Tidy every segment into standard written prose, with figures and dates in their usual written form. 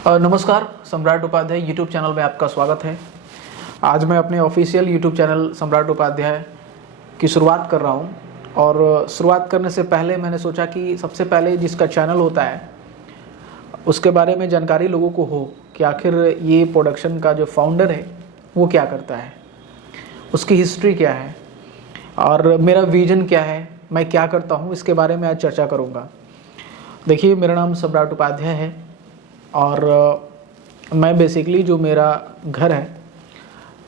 नमस्कार, सम्राट Upadhyay YouTube channel में आपका स्वागत है। आज मैं अपने ऑफिशियल यूट्यूब चैनल सम्राट उपाध्याय की शुरुआत कर रहा हूं और शुरुआत करने से पहले मैंने सोचा कि सबसे पहले जिसका चैनल होता है उसके बारे में जानकारी लोगों को हो कि आखिर ये प्रोडक्शन का जो फाउंडर है वो क्या करता है, उसकी हिस्ट्री क्या है और मेरा विजन क्या है, मैं क्या करता हूँ, इसके बारे में आज चर्चा करूँगा। देखिए, मेरा नाम सम्राट उपाध्याय है और मैं बेसिकली जो मेरा घर है,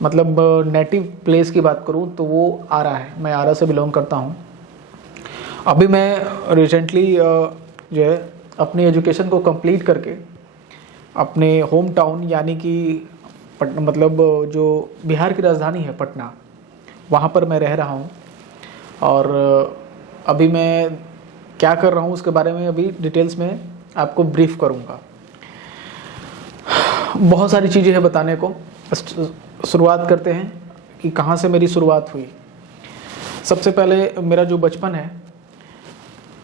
मतलब नेटिव प्लेस की बात करूं तो वो आरा है। मैं आरा से बिलोंग करता हूं। अभी मैं रिसेंटली जो है अपनी एजुकेशन को कंप्लीट करके अपने होम टाउन यानी कि पटना, मतलब जो बिहार की राजधानी है पटना, वहाँ पर मैं रह रहा हूँ। और अभी मैं क्या कर रहा हूँ उसके बारे में अभी डिटेल्स में आपको ब्रीफ करूँगा। बहुत सारी चीज़ें हैं बताने को। शुरुआत करते हैं कि कहाँ से मेरी शुरुआत हुई। सबसे पहले मेरा जो बचपन है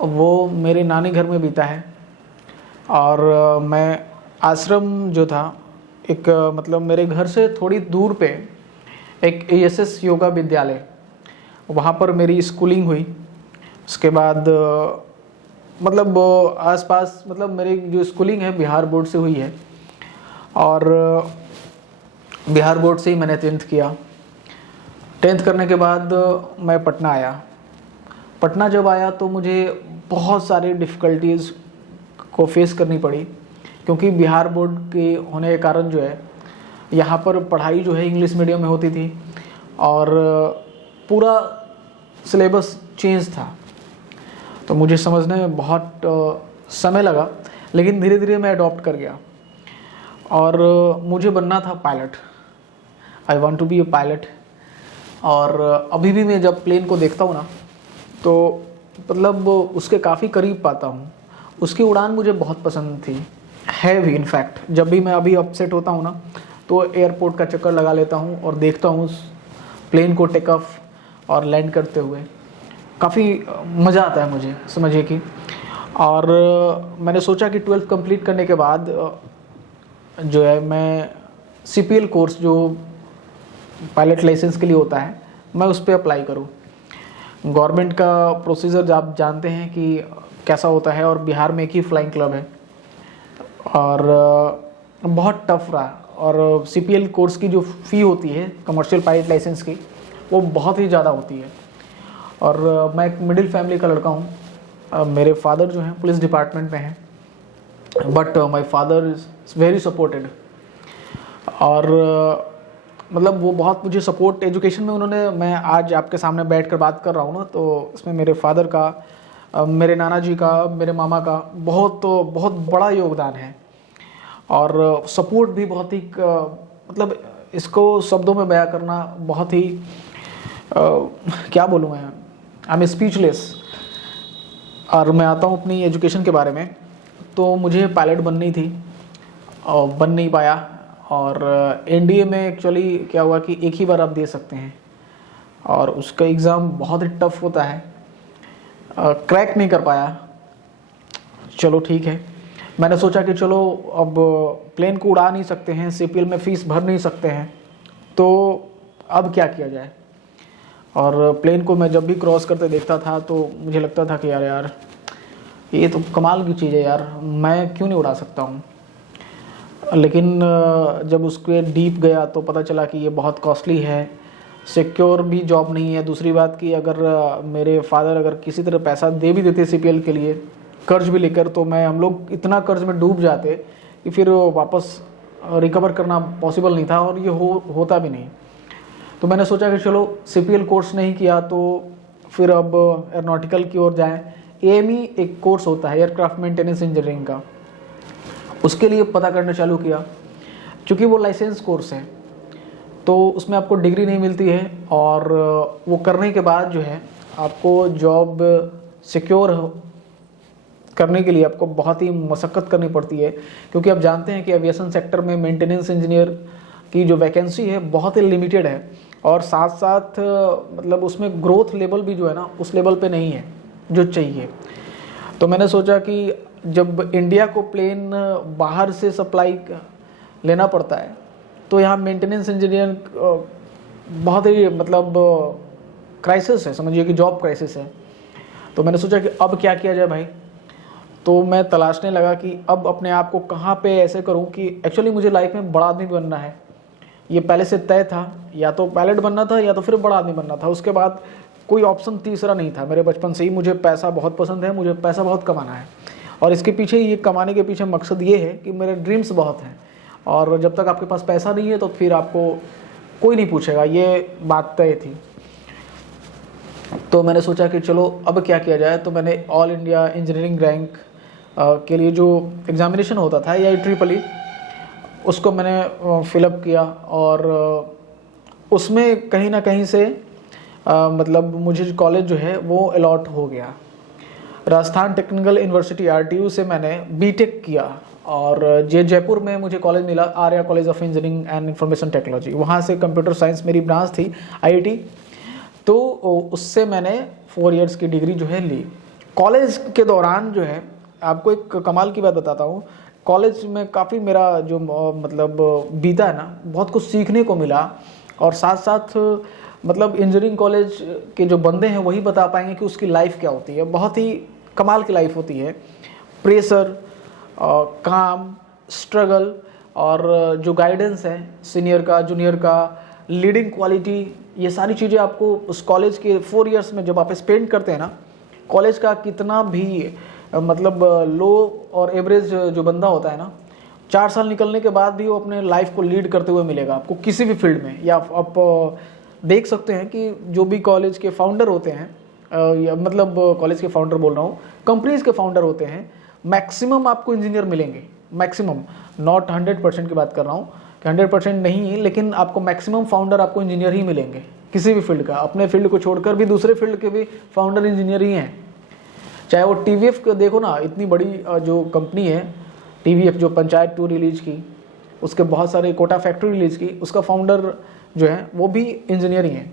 वो मेरे नानी घर में बीता है और मैं आश्रम जो था एक मतलब मेरे घर से थोड़ी दूर पे एक ASS योगा विद्यालय, वहाँ पर मेरी स्कूलिंग हुई। उसके बाद मतलब आसपास मतलब मेरी जो स्कूलिंग है बिहार बोर्ड से हुई है और बिहार बोर्ड से ही मैंने 10th किया। 10th करने के बाद मैं पटना आया। पटना जब आया तो मुझे बहुत सारी डिफ़िकल्टीज़ को फेस करनी पड़ी, क्योंकि बिहार बोर्ड के होने के कारण जो है यहाँ पर पढ़ाई जो है इंग्लिश मीडियम में होती थी और पूरा सिलेबस चेंज था। तो मुझे समझने में बहुत समय लगा, लेकिन धीरे धीरे मैं अडॉप्ट कर गया और मुझे बनना था pilot. I want to be a pilot. और अभी भी मैं जब प्लेन को देखता हूँ ना तो मतलब उसके काफ़ी करीब पाता हूँ। उसकी उड़ान मुझे बहुत पसंद थी, है भी। इनफैक्ट जब भी मैं अभी अपसेट होता हूँ ना तो एयरपोर्ट का चक्कर लगा लेता हूँ और देखता हूँ उस प्लेन को टेक ऑफ और लैंड करते हुए। काफ़ी मज़ा आता है मुझे, समझिए कि। और मैंने सोचा कि 12th कंप्लीट करने के बाद जो है मैं CPL कोर्स जो पायलट लाइसेंस के लिए होता है मैं उस पर अप्लाई करूं। गवर्नमेंट का प्रोसीजर आप जानते हैं कि कैसा होता है, और बिहार में एक ही फ्लाइंग क्लब है और बहुत टफ रहा। और CPL कोर्स की जो फ़ी होती है कमर्शियल पायलट लाइसेंस की, वो बहुत ही ज़्यादा होती है। और मैं एक मिडिल फैमिली का लड़का हूँ। मेरे फादर जो हैं पुलिस डिपार्टमेंट में हैं, but my father is very supported. और मतलब वो बहुत मुझे सपोर्ट एजुकेशन में उन्होंने, मैं आज आपके सामने बैठ कर बात कर रहा हूँ ना तो इसमें मेरे फादर का, मेरे नाना जी का, मेरे मामा का बहुत बड़ा योगदान है। और सपोर्ट भी बहुत ही मतलब इसको शब्दों में बयां करना बहुत ही क्या बोलूँ मैं, आई एम स्पीचलेस। और मैं आता हूँ अपनी एजुकेशन के बारे में। तो मुझे पायलट बननी थी और बन नहीं पाया। और NDA में एक्चुअली क्या हुआ कि एक ही बार आप दे सकते हैं और उसका एग्ज़ाम बहुत ही टफ होता है। क्रैक नहीं कर पाया। चलो ठीक है, मैंने सोचा कि चलो अब प्लेन को उड़ा नहीं सकते हैं, CPL में फ़ीस भर नहीं सकते हैं, तो अब क्या किया जाए। और प्लेन को मैं जब भी क्रॉस करते देखता था तो मुझे लगता था कि यार ये तो कमाल की चीज़ है यार, मैं क्यों नहीं उड़ा सकता हूँ। लेकिन जब उसके डीप गया तो पता चला कि ये बहुत कॉस्टली है, सिक्योर भी जॉब नहीं है। दूसरी बात कि अगर मेरे फादर अगर किसी तरह पैसा दे भी देते CPL के लिए कर्ज भी लेकर, तो हम लोग इतना कर्ज में डूब जाते कि फिर वापस रिकवर करना पॉसिबल नहीं था और ये होता भी नहीं। तो मैंने सोचा कि चलो CPL कोर्स नहीं किया तो फिर अब एरोनॉटिकल की ओर जाएं। AME एक कोर्स होता है एयरक्राफ्ट मेंटेनेंस इंजीनियरिंग का, उसके लिए पता करना चालू किया। क्योंकि वो लाइसेंस कोर्स है तो उसमें आपको डिग्री नहीं मिलती है और वो करने के बाद जो है आपको जॉब सिक्योर करने के लिए आपको बहुत ही मशक्क़त करनी पड़ती है। क्योंकि आप जानते हैं कि एविएशन सेक्टर में मेंटेनेंस इंजीनियर की जो वैकेंसी है बहुत ही लिमिटेड है और साथ साथ मतलब उसमें ग्रोथ लेवल भी जो है ना उस लेवल पे नहीं है जो चाहिए। तो मैंने सोचा कि जब इंडिया को प्लेन बाहर से सप्लाई लेना पड़ता है तो यहाँ मेंटेनेंस इंजीनियर बहुत ही मतलब क्राइसिस है, समझिए कि जॉब क्राइसिस है। तो मैंने सोचा कि अब क्या किया जाए भाई। तो मैं तलाशने लगा कि अब अपने आप को कहाँ पे ऐसे करूँ कि एक्चुअली मुझे लाइफ में बड़ा आदमी बनना है। ये पहले से तय था, या तो पायलट बनना था या तो फिर बड़ा आदमी बनना था। उसके बाद कोई ऑप्शन तीसरा नहीं था। मेरे बचपन से ही मुझे पैसा बहुत पसंद है, मुझे पैसा बहुत कमाना है, और इसके पीछे, ये कमाने के पीछे मकसद ये है कि मेरे ड्रीम्स बहुत हैं, और जब तक आपके पास पैसा नहीं है तो फिर आपको कोई नहीं पूछेगा, ये बात तय थी। तो मैंने सोचा कि चलो अब क्या किया जाए। तो मैंने ऑल इंडिया इंजीनियरिंग रैंक के लिए जो एग्ज़ामिनेशन होता था AIEEE, उसको मैंने फिलअप किया, और उसमें कहीं ना कहीं से मतलब मुझे कॉलेज जो है वो अलॉट हो गया। राजस्थान टेक्निकल यूनिवर्सिटी RTU से मैंने बीटेक किया, और जयपुर में मुझे कॉलेज मिला, Arya college of engineering and information technology. वहाँ से कंप्यूटर साइंस मेरी ब्रांच थी, IIT। तो उससे मैंने 4 इयर्स की डिग्री जो है ली। कॉलेज के दौरान जो है, आपको एक कमाल की बात बताता हूँ, कॉलेज में काफ़ी मेरा जो मतलब बीता है ना, बहुत कुछ सीखने को मिला। और साथ साथ मतलब इंजीनियरिंग कॉलेज के जो बंदे हैं वही बता पाएंगे कि उसकी लाइफ क्या होती है। बहुत ही कमाल की लाइफ होती है। प्रेशर, काम, स्ट्रगल, और जो गाइडेंस है सीनियर का, जूनियर का, लीडिंग क्वालिटी, ये सारी चीज़ें आपको उस कॉलेज के 4 इयर्स में जब आप स्पेंड करते हैं ना, कॉलेज का कितना भी मतलब लो और एवरेज जो बंदा होता है ना, 4 साल निकलने के बाद भी वो अपने लाइफ को लीड करते हुए मिलेगा आपको किसी भी फील्ड में। या आप देख सकते हैं कि जो भी कॉलेज के फाउंडर होते हैं, या मतलब कॉलेज के फाउंडर बोल रहा हूँ, कंपनीज के फाउंडर होते हैं, मैक्सिमम आपको इंजीनियर मिलेंगे। मैक्सिमम, नॉट 100% की बात कर रहा हूँ कि 100% नहीं, लेकिन आपको मैक्सिमम फाउंडर आपको इंजीनियर ही मिलेंगे किसी भी फील्ड का। अपने फील्ड को छोड़कर भी दूसरे फील्ड के भी फाउंडर इंजीनियर ही हैं। चाहे वो TVF को देखो ना, इतनी बड़ी जो कंपनी है TVF, जो पंचायत 2 रिलीज की, उसके बहुत सारे कोटा फैक्ट्री रिलीज की, उसका फाउंडर जो है वो भी इंजीनियर ही हैं।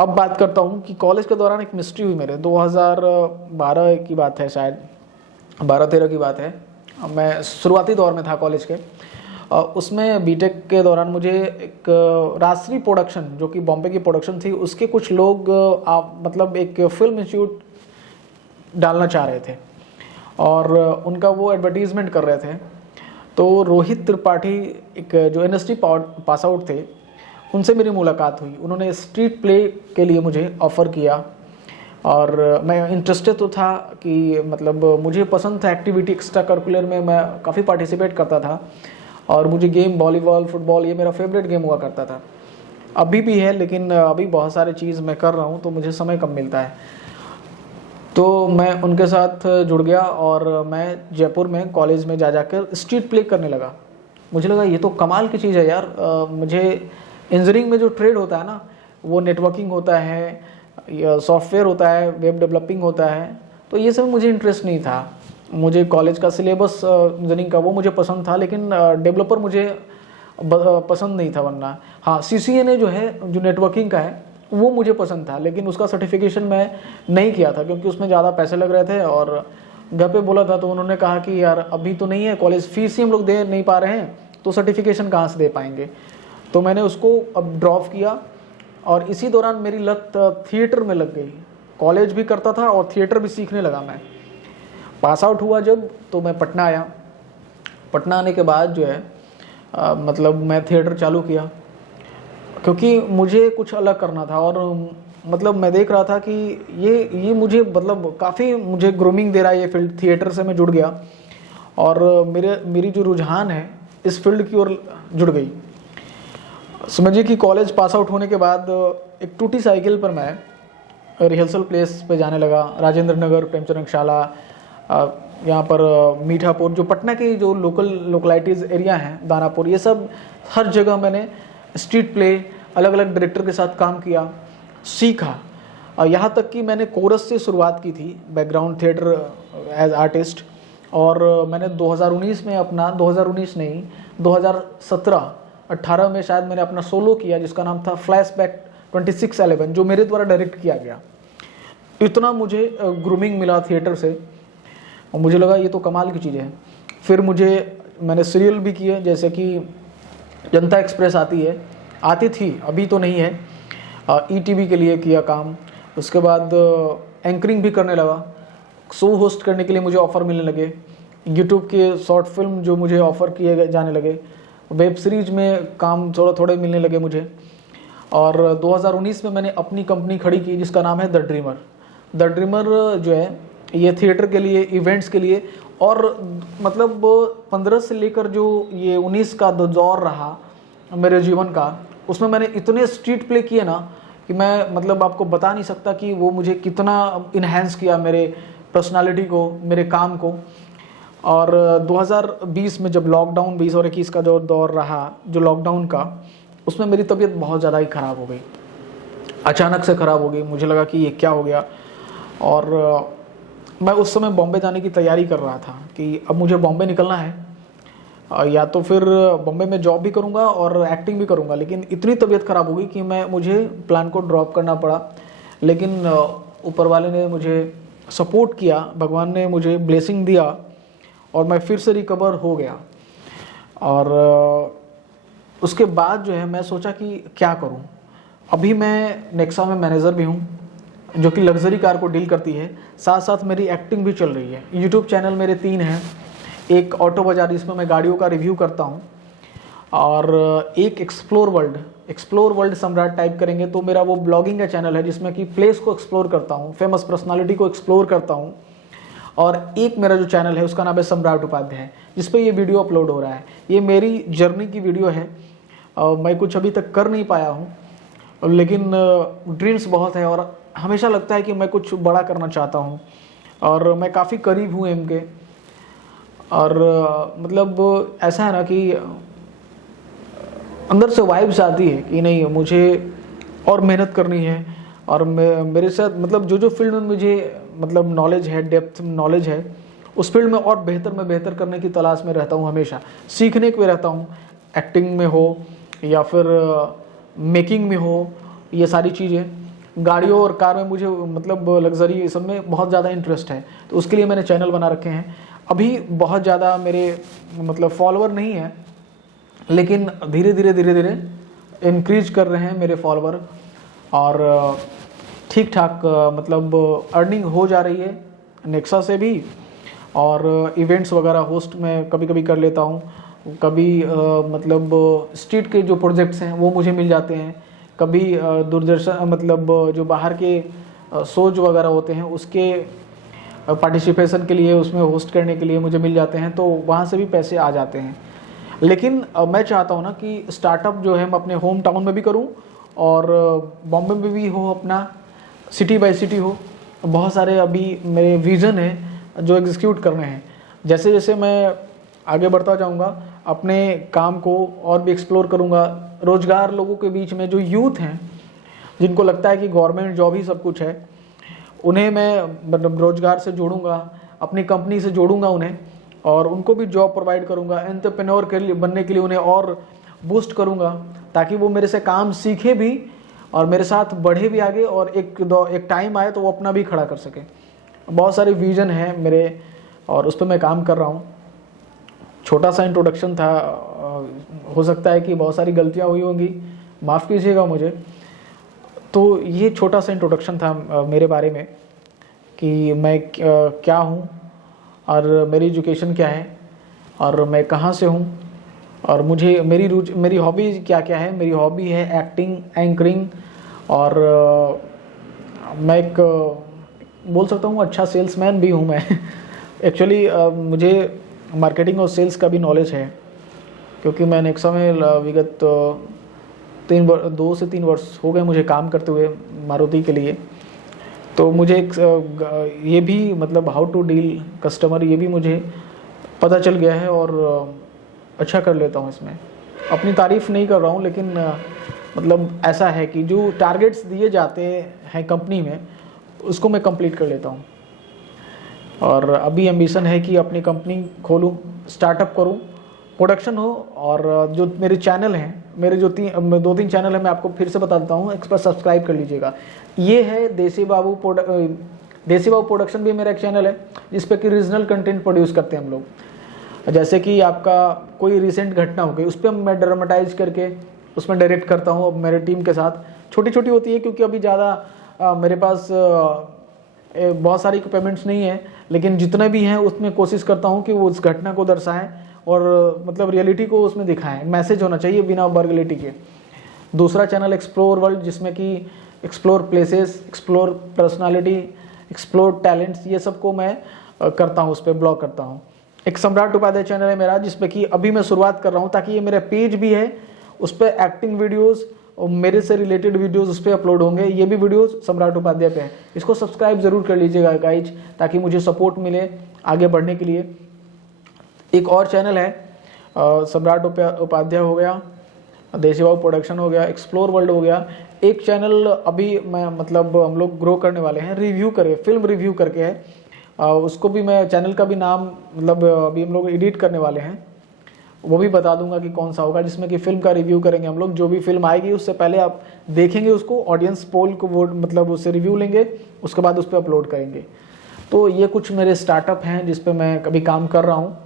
अब बात करता हूँ कि कॉलेज के दौरान एक मिस्ट्री हुई मेरे। 2012 की बात है, शायद 12-13 की बात है। मैं शुरुआती दौर में था कॉलेज के। उसमें बीटेक के दौरान मुझे एक राजश्री प्रोडक्शन, जो कि बॉम्बे की प्रोडक्शन थी, उसके कुछ लोग मतलब एक फिल्म इंस्टीट्यूट डालना चाह रहे थे, और उनका वो एडवर्टीजमेंट कर रहे थे। तो रोहित त्रिपाठी, एक जो NST पास आउट थे, उनसे मेरी मुलाकात हुई। उन्होंने स्ट्रीट प्ले के लिए मुझे ऑफ़र किया, और मैं इंटरेस्टेड तो था कि मतलब मुझे पसंद था एक्टिविटी, एक्स्ट्रा करिकुलर में मैं काफ़ी पार्टिसिपेट करता था, और मुझे गेम वॉलीबॉल, फुटबॉल, ये मेरा फेवरेट गेम हुआ करता था। अभी भी है, लेकिन अभी बहुत सारे चीज़ मैं कर रहा हूँ तो मुझे समय कम मिलता है। तो मैं उनके साथ जुड़ गया, और मैं जयपुर में कॉलेज में जा कर स्ट्रीट प्ले करने लगा। मुझे लगा ये तो कमाल की चीज़ है यार। मुझे इंजीनियरिंग में जो ट्रेड होता है ना, वो नेटवर्किंग होता है, सॉफ्टवेयर होता है, वेब डेवलपिंग होता है, तो ये सब मुझे इंटरेस्ट नहीं था। मुझे कॉलेज का सिलेबस इंजीनियरिंग का वो मुझे पसंद था, लेकिन डेवलपर मुझे पसंद नहीं था बनना। हाँ, CCNA जो है, जो नेटवर्किंग का है, वो मुझे पसंद था, लेकिन उसका सर्टिफिकेशन मैं नहीं किया था क्योंकि उसमें ज़्यादा पैसे लग रहे थे। और घर पे बोला था तो उन्होंने कहा कि यार अभी तो नहीं है, कॉलेज फीस ही हम लोग दे नहीं पा रहे हैं, तो सर्टिफिकेशन कहाँ से दे पाएंगे। तो मैंने उसको अब ड्रॉप किया, और इसी दौरान मेरी लत थिएटर में लग गई। कॉलेज भी करता था और थिएटर भी सीखने लगा मैं। पास आउट हुआ जब, तो मैं पटना आया। पटना आने के बाद जो है मतलब मैं थिएटर चालू किया, क्योंकि मुझे कुछ अलग करना था। और मतलब मैं देख रहा था कि ये मुझे मतलब काफ़ी मुझे ग्रूमिंग दे रहा है ये फील्ड। थिएटर से मैं जुड़ गया, और मेरी जो रुझान है इस फील्ड की ओर जुड़ गई। समझिए कि कॉलेज पास आउट होने के बाद एक टूटी साइकिल पर मैं रिहर्सल प्लेस पे जाने लगा। राजेंद्र नगर, प्रेमचंद शाला, यहाँ पर मीठापुर, जो पटना के जो लोकलाइटीज़ एरिया हैं, दानापुर, ये सब हर जगह मैंने स्ट्रीट प्ले, अलग अलग डायरेक्टर के साथ काम किया, सीखा। यहाँ तक कि मैंने कोरस से शुरुआत की थी, बैकग्राउंड थिएटर एज आर्टिस्ट। और मैंने 2019 में अपना 2019 नहीं 2017-18 में शायद मैंने अपना सोलो किया, जिसका नाम था फ्लैशबैक 2611, जो मेरे द्वारा डायरेक्ट किया गया। इतना मुझे ग्रूमिंग मिला थिएटर से और मुझे लगा ये तो कमाल की चीज़ है। फिर मैंने सीरियल भी किए, जैसे कि जनता एक्सप्रेस आती थी, अभी तो नहीं है, ईटीवी के लिए किया काम। उसके बाद एंकरिंग भी करने लगा, शो होस्ट करने के लिए मुझे ऑफ़र मिलने लगे, यूट्यूब के शॉर्ट फिल्म जो मुझे ऑफ़र किए जाने लगे, वेब सीरीज में काम थोड़े थोड़े मिलने लगे मुझे। और 2019 में मैंने अपनी कंपनी खड़ी की जिसका नाम है द ड्रीमर। द ड्रीमर जो है ये थिएटर के लिए, इवेंट्स के लिए, और मतलब 15 से लेकर जो ये 19 का दौर रहा मेरे जीवन का, उसमें मैंने इतने स्ट्रीट प्ले किए ना कि मैं मतलब आपको बता नहीं सकता कि वो मुझे कितना इन्हेंस किया मेरे पर्सनालिटी को, मेरे काम को। और 2020 में जब लॉकडाउन 20 और 21 का जो दौर रहा, जो लॉकडाउन का, उसमें मेरी तबीयत बहुत ज़्यादा ही ख़राब हो गई, अचानक से ख़राब हो गई। मुझे लगा कि ये क्या हो गया। और मैं उस समय बॉम्बे जाने की तैयारी कर रहा था कि अब मुझे बॉम्बे निकलना है, या तो फिर बॉम्बे में जॉब भी करूंगा और एक्टिंग भी करूंगा। लेकिन इतनी तबीयत ख़राब हो गई कि मुझे प्लान को ड्रॉप करना पड़ा। लेकिन ऊपर वाले ने मुझे सपोर्ट किया, भगवान ने मुझे ब्लेसिंग दिया और मैं फिर से रिकवर हो गया। और उसके बाद जो है मैं सोचा कि क्या करूं। अभी मैं नेक्सा में मैनेजर भी हूं, जो कि लग्जरी कार को डील करती है, साथ साथ मेरी एक्टिंग भी चल रही है। यूट्यूब चैनल मेरे 3 हैं, एक ऑटो बाजार जिसमें मैं गाड़ियों का रिव्यू करता हूं, और एक एक्सप्लोर वर्ल्ड सम्राट टाइप करेंगे तो मेरा वो ब्लॉगिंग का चैनल है जिसमें कि प्लेस को एक्सप्लोर करता हूं, फेमस पर्सनालिटी को एक्सप्लोर करता हूं। और एक मेरा जो चैनल है उसका नाम है सम्राट उपाध्याय, जिस पे ये वीडियो अपलोड हो रहा है। ये मेरी जर्नी की वीडियो है। मैं कुछ अभी तक कर नहीं पाया हूँ, लेकिन ड्रीम्स बहुत है और हमेशा लगता है कि मैं कुछ बड़ा करना चाहता हूँ, और मैं काफ़ी करीब हूँ एम के। और मतलब ऐसा है ना कि अंदर से वाइब्स आती है कि नहीं, मुझे और मेहनत करनी है। और मेरे साथ मतलब जो फील्ड में मुझे मतलब नॉलेज है, डेप्थ नॉलेज है, उस फील्ड में और बेहतर करने की तलाश में रहता हूँ, हमेशा सीखने के रहता हूँ। एक्टिंग में हो या फिर मेकिंग में हो, ये सारी चीज़ें, गाड़ियों और कार में मुझे मतलब लग्जरी सब में बहुत ज़्यादा इंटरेस्ट है। तो उसके लिए मैंने चैनल बना रखे हैं। अभी बहुत ज़्यादा मेरे मतलब फॉलोअर नहीं है, लेकिन धीरे धीरे इंक्रीज कर रहे हैं मेरे फॉलोअर, और ठीक ठाक मतलब अर्निंग हो जा रही है नेक्सा से भी। और इवेंट्स वगैरह होस्ट में कभी कभी कर लेता हूँ, कभी मतलब स्ट्रीट के जो प्रोजेक्ट्स हैं वो मुझे मिल जाते हैं, कभी दूरदर्शन मतलब जो बाहर के शोज वगैरह होते हैं उसके पार्टिसिपेशन के लिए, उसमें होस्ट करने के लिए मुझे मिल जाते हैं, तो वहाँ से भी पैसे आ जाते हैं। लेकिन मैं चाहता हूँ ना कि स्टार्टअप जो है मैं अपने होम टाउन में भी करूँ और बॉम्बे में भी हो, अपना सिटी बाय सिटी हो। बहुत सारे अभी मेरे विज़न है जो एग्जीक्यूट करने हैं। जैसे जैसे मैं आगे बढ़ता जाऊंगा, अपने काम को और भी एक्सप्लोर करूंगा। रोजगार लोगों के बीच में जो यूथ हैं, जिनको लगता है कि गवर्नमेंट जॉब ही सब कुछ है, उन्हें मैं मतलब रोजगार से जोड़ूंगा, अपनी कंपनी से जोड़ूंगा उन्हें, और उनको भी जॉब प्रोवाइड करूंगा। एंटरप्रेन्योर के लिए बनने के लिए उन्हें और बूस्ट करूंगा, ताकि वो मेरे से काम सीखे भी और मेरे साथ बढ़े भी आगे, और एक टाइम आए तो वो अपना भी खड़ा कर सके। बहुत सारे विजन है मेरे और उस पर मैं काम कर रहा हूँ। छोटा सा इंट्रोडक्शन था, हो सकता है कि बहुत सारी गलतियाँ हुई होंगी, माफ़ कीजिएगा मुझे। तो ये छोटा सा इंट्रोडक्शन था मेरे बारे में कि मैं क्या हूँ और मेरी एजुकेशन क्या है और मैं कहाँ से हूँ, और मुझे मेरी हॉबी क्या क्या है। मेरी हॉबी है एक्टिंग, एंकरिंग, और मैं एक बोल सकता हूँ अच्छा सेल्समैन भी हूँ मैं। एक्चुअली मुझे मार्केटिंग और सेल्स का भी नॉलेज है, क्योंकि मैं नेक्सा में विगत 2 से 3 वर्ष हो गए मुझे काम करते हुए मारुति के लिए। तो मुझे ये भी मतलब हाउ टू डील कस्टमर, ये भी मुझे पता चल गया है और अच्छा कर लेता हूँ इसमें। अपनी तारीफ़ नहीं कर रहा हूँ, लेकिन मतलब ऐसा है कि जो टारगेट्स दिए जाते हैं कंपनी में, उसको मैं कंप्लीट कर लेता हूँ। और अभी एम्बिशन है कि अपनी कंपनी खोलूँ, स्टार्टअप करूँ, प्रोडक्शन हो। और जो मेरे चैनल हैं, मेरे जो 2-3 चैनल हैं, मैं आपको फिर से बता देता हूँ, इस पर सब्सक्राइब कर लीजिएगा। ये है देसी बाबू देसी बाबू प्रोडक्शन भी मेरा एक चैनल है जिस पे कि रीजनल कंटेंट प्रोड्यूस करते हैं हम लोग। जैसे कि आपका कोई रिसेंट घटना हो गई उस पर मैं ड्रामेटाइज करके उसमें डायरेक्ट करता हूँ मेरे टीम के साथ। छोटी छोटी होती है क्योंकि अभी ज़्यादा मेरे पास बहुत सारी पेमेंट्स नहीं है, लेकिन जितने भी हैं उसमें कोशिश करता हूँ कि वो उस घटना को दर्शाएं और मतलब रियलिटी को उसमें दिखाएं। मैसेज होना चाहिए बिना वर्गलिटी के। दूसरा चैनल एक्सप्लोर वर्ल्ड, जिसमें कि explore places, explore personality, explore talents, ये सब को मैं करता हूँ, उस पर ब्लॉग करता हूँ। एक सम्राट उपाध्याय चैनल है मेरा जिसपे कि अभी मैं शुरुआत कर रहा हूँ, ताकि ये मेरा पेज भी है, उस पर एक्टिंग वीडियोस और मेरे से रिलेटेड वीडियोस उस पर अपलोड होंगे। ये भी वीडियोस सम्राट उपाध्याय पे है, इसको सब्सक्राइब जरूर कर लीजिएगा गाइज, ताकि मुझे सपोर्ट मिले आगे बढ़ने के लिए। एक और चैनल है सम्राट उपाध्याय हो गया, देसी बाबू प्रोडक्शन हो गया, एक्सप्लोर वर्ल्ड हो गया। एक चैनल अभी मैं मतलब हम लोग ग्रो करने वाले हैं, रिव्यू करके, फिल्म रिव्यू करके है, उसको भी मैं चैनल का भी नाम मतलब अभी हम लोग एडिट करने वाले हैं, वो भी बता दूंगा कि कौन सा होगा, जिसमें कि फिल्म का रिव्यू करेंगे हम लोग। जो भी फिल्म आएगी उससे पहले आप देखेंगे उसको, ऑडियंस पोल को वोट मतलब उससे रिव्यू लेंगे, उसके बाद उस पर अपलोड करेंगे। तो ये कुछ मेरे स्टार्टअप हैं जिस पे मैं कभी काम कर रहा हूँ।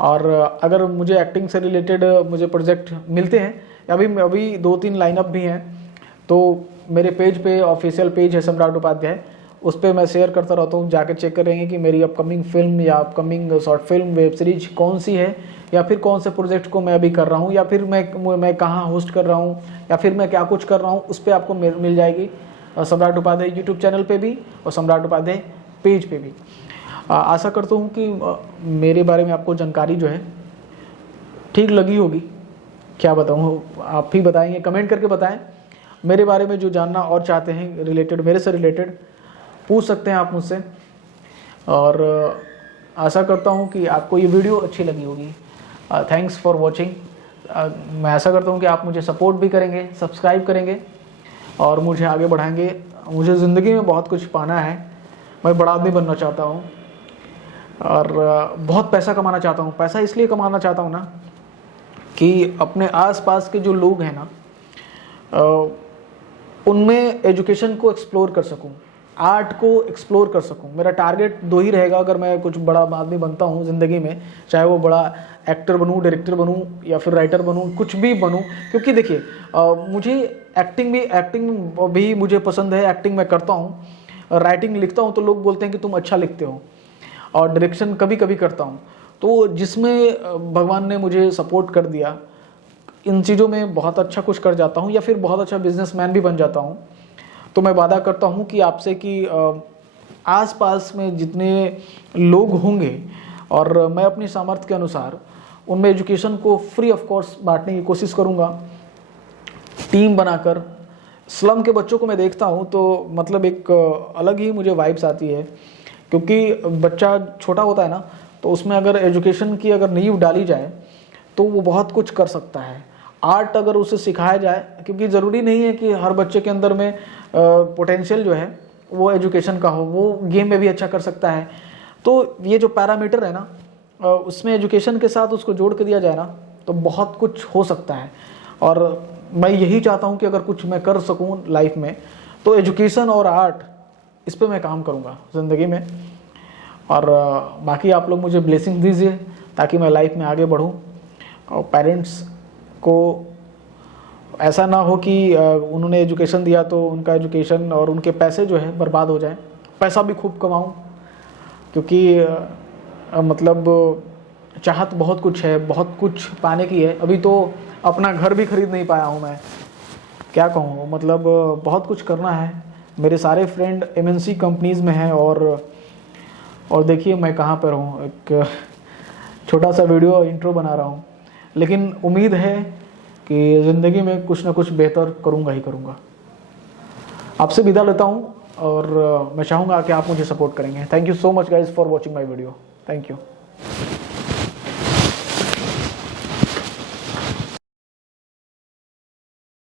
और अगर मुझे एक्टिंग से रिलेटेड मुझे प्रोजेक्ट मिलते हैं, अभी 2-3 लाइनअप भी हैं, तो मेरे पेज पे ऑफिशियल पेज है सम्राट उपाध्याय, उस पर मैं शेयर करता रहता हूँ। जाके चेक करेंगे कि मेरी अपकमिंग फिल्म या upcoming short film, web series कौन सी है, या फिर कौन से प्रोजेक्ट को मैं अभी कर रहा हूँ, या फिर मैं कहाँ होस्ट कर रहा हूँ, या फिर मैं क्या कुछ कर रहा हूँ, उस पर आपको मिल जाएगी। सम्राट उपाध्याय यूट्यूब चैनल पे भी और सम्राट उपाध्याय पेज पे भी। आशा करता हूँ कि मेरे बारे में आपको जानकारी जो है ठीक लगी होगी। क्या बताऊँ, आप ही बताएंगे, कमेंट करके बताएं। मेरे बारे में जो जानना और चाहते हैं रिलेटेड, मेरे से रिलेटेड, पूछ सकते हैं आप मुझसे। और आशा करता हूँ कि आपको ये वीडियो अच्छी लगी होगी। Thanks for watching. मैं आशा करता हूँ कि आप मुझे सपोर्ट भी करेंगे, सब्सक्राइब करेंगे और मुझे आगे बढ़ाएंगे। मुझे ज़िंदगी में बहुत कुछ पाना है, मैं बड़ा आदमी बनना चाहता हूँ और बहुत पैसा कमाना चाहता हूँ। पैसा इसलिए कमाना चाहता हूँ ना कि अपने आसपास के जो लोग हैं ना, उनमें एजुकेशन को एक्सप्लोर कर सकूं, आर्ट को एक्सप्लोर कर सकूं। मेरा टारगेट 2 ही रहेगा अगर मैं कुछ बड़ा आदमी बनता हूं ज़िंदगी में, चाहे वो बड़ा एक्टर बनूं, डायरेक्टर बनूं या फिर राइटर बनूं, कुछ भी बनूं। क्योंकि देखिए मुझे एक्टिंग भी मुझे पसंद है, एक्टिंग मैं करता हूं। राइटिंग लिखता हूं तो लोग बोलते हैं कि तुम अच्छा लिखते हो, और डायरेक्शन कभी कभी करता हूं। तो जिसमें भगवान ने मुझे सपोर्ट कर दिया, इन चीज़ों में बहुत अच्छा कुछ कर जाता हूँ, या फिर बहुत अच्छा बिजनेसमैन भी बन जाता हूँ। तो मैं वादा करता हूँ कि आपसे कि आसपास में जितने लोग होंगे और मैं अपनी सामर्थ्य के अनुसार उनमें एजुकेशन को फ्री ऑफ कॉस्ट बांटने की कोशिश करूँगा, टीम बनाकर। स्लम के बच्चों को मैं देखता हूँ तो मतलब एक अलग ही मुझे वाइब्स आती है, क्योंकि बच्चा छोटा होता है ना, तो उसमें अगर एजुकेशन की अगर नींव डाली जाए तो वो बहुत कुछ कर सकता है। आर्ट अगर उसे सिखाया जाए, क्योंकि ज़रूरी नहीं है कि हर बच्चे के अंदर में पोटेंशियल जो है वो एजुकेशन का हो, वो गेम में भी अच्छा कर सकता है। तो ये जो पैरामीटर है ना, उसमें एजुकेशन के साथ उसको जोड़ के दिया जाए ना, तो बहुत कुछ हो सकता है। और मैं यही चाहता हूँ कि अगर कुछ मैं कर सकूँ लाइफ में, तो एजुकेशन और आर्ट, इस पर मैं काम करूँगा ज़िंदगी में। और बाकी आप लोग मुझे ब्लेसिंग दीजिए ताकि मैं लाइफ में आगे बढ़ूँ, और पेरेंट्स को ऐसा ना हो कि उन्होंने एजुकेशन दिया तो उनका एजुकेशन और उनके पैसे जो है बर्बाद हो जाए। पैसा भी खूब कमाऊं, क्योंकि मतलब चाहत बहुत कुछ है, बहुत कुछ पाने की है। अभी तो अपना घर भी खरीद नहीं पाया हूं मैं, क्या कहूँ, मतलब बहुत कुछ करना है। मेरे सारे फ्रेंड MNC कंपनीज़ में हैं, और देखिए मैं कहाँ पर हूँ। एक छोटा सा वीडियो इंट्रो बना रहा हूँ, लेकिन उम्मीद है कि ज़िंदगी में कुछ ना कुछ बेहतर करूँगा ही करूँगा। आपसे विदा लेता हूँ, और मैं चाहूँगा कि आप मुझे सपोर्ट करेंगे। Thank you so much guys for watching my video. Thank you.